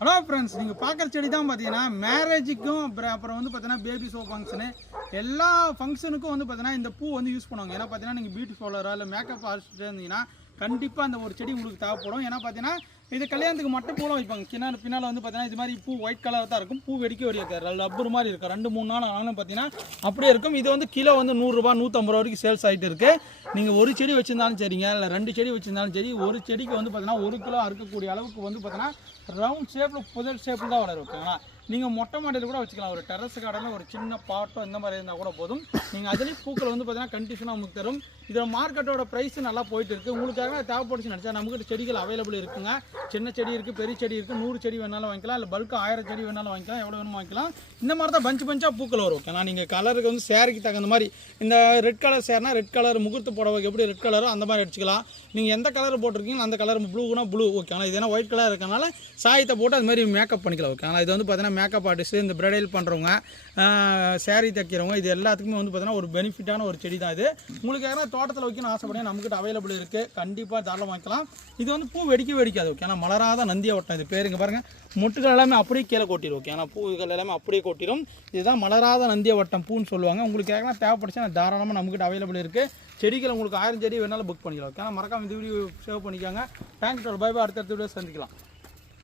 Hello friends நீங்கள் பார்க்குற செடி தான் பார்த்தீங்கன்னா மேரேஜுக்கும் அப்புறம் அப்புறம் வந்து பார்த்தீங்கன்னா பேபி ஷோ ஃபங்க்ஷனு எல்லா ஃபங்க்ஷனுக்கும் வந்து பார்த்தீங்கன்னா இந்த பூ வந்து யூஸ் பண்ணுவாங்க. ஏன்னா பார்த்தீங்கன்னா நீங்கள் பியூட்டி பார்லரா இல்லை மேக்கப் ஆர்டிஸ்ட் இருந்தீங்கன்னா கண்டிப்பாக அந்த ஒரு செடி உங்களுக்கு தேவைப்படும். ஏன்னா பார்த்தீங்கன்னா இது கல்யாணத்துக்கு மட்டும் பூலாம் வைப்பாங்க. கிணறு பின்னால் வந்து பார்த்தீங்கன்னா இது மாதிரி பூ ஒயிட் கலர் தான் இருக்கும். பூ வெடிக்க வெடிக்காது ரப்பர் மாதிரி இருக்கும். ரெண்டு மூணு நாள் ஆனாலும் பார்த்தீங்கன்னா அப்படியே இருக்கும். இது வந்து கிலோ வந்து நூறுரூபா நூற்றம்பது ரூபா வரைக்கும் சேல்ஸ் ஆகிட்டு இருக்குது நீங்கள் ஒரு செடி வச்சுருந்தாலும் சரிங்க. இல்லை ரெண்டு செடி வச்சுருந்தாலும் சரி ஒரு செடிக்கு வந்து பார்த்தீங்கன்னா ஒரு கிலோ அறுக்கக்கூடிய அளவுக்கு வந்து பார்த்தீங்கன்னா ரவுண்ட் ஷேப்பில் புதல் ஷேப்பில் தான் வளரும். ஓகேங்களா? நீங்கள் மொட்டை மாடியில் கூட வச்சுக்கலாம். ஒரு டெரஸ் கார்டனில் ஒரு சின்ன பாட்டோ இந்த மாதிரி இருந்தால் கூட போதும். நீங்கள் அதுலேயும் பூக்கள் வந்து பார்த்தீங்கன்னா கண்டிஷனாக உங்களுக்கு தரும். இதில் மார்க்கெட்டோட ப்ரைஸ் நல்லா போயிட்டு இருக்குது உங்களுக்காக தேவைப்படுச்சு நினச்சா நம்மகிட்ட செடிகள் அவைலபிள் இருக்குங்க. சின்ன செடி இருக்குது பெரிய செடி இருக்குது நூறு செடி வேணாலும் வாங்கிக்கலாம். இல்லை பல்க் ஆயிரம் செடி வேணாலும் வாங்கிக்கலாம். எவ்வளோ வேணும் வாங்கிக்கலாம். இந்த மாதிரி தான் பஞ்சு பஞ்சாக பூக்கள் வரும். ஓகேங்களா நீங்கள் கலருக்கு வந்து சேரீக்கு தகுந்த மாதிரி இந்த ரெட் கலர் சேர்னா ரெட் கலர் முகூர்த்த புடவைக்கு எப்படி ரெட் கலரோ அந்த மாதிரி அடிச்சுக்கலாம். நீங்கள் எந்த கலர் போட்டிருக்கீங்களோ அந்த கலர் ப்ளூனா ப்ளூ ஓகேங்களா இது ஏன்னா ஒயிட் கலர் இருக்கனால சாயத்தை போட்டு அது மாதிரி மேக்கப் பண்ணிக்கலாம். ஓகேங்களா இது வந்து பார்த்தீங்கன்னா மேக்கப் ஆர்டிஸ்ட்டு இந்த பிரைடல் பண்ணுறவங்க சேரீ தைக்கிறவங்க இது எல்லாத்துக்குமே வந்து பார்த்தீங்கன்னா ஒரு பெனிஃபிட்டான ஒரு செடி தான் இது. உங்களுக்கு யாரா தோட்டத்தில் வைக்கணும்னு ஆசைப்படுங்க நம்மகிட்ட அவைலபிள் இருக்குது கண்டிப்பாக தாராளம் வாங்கிக்கலாம். இது வந்து பூ வெடிக்க வெடிக்காது ஓகே ஆனால் மலராத நந்திய ஓட்டம் இது பேருங்க. பாருங்கள் முட்டுகள் எல்லாமே அப்படியே கீழே கொட்டிடும் ஓகே ஆனால் பூக்கள் எல்லாமே அப்படியே கொட்டிடும் இதுதான் மலராத நந்திய வட்டம் பூன்னு சொல்லுவாங்க. உங்களுக்கு யாரெல்லாம் தேவைப்படுச்சுன்னா தாராளமாக நம்மகிட்ட அவைலபிள் இருக்குது செடிகள் உங்களுக்கு ஆயிரம் செடி வேணாலும் புக் பண்ணிக்கலாம் ஓகே ஆனால் மறக்காம இந்த வீடியோ சேவ் பண்ணிக்காங்க. தேங்க்ஸ் பை பை அடுத்தடுத்த வீடியோ சந்திக்கலாம்.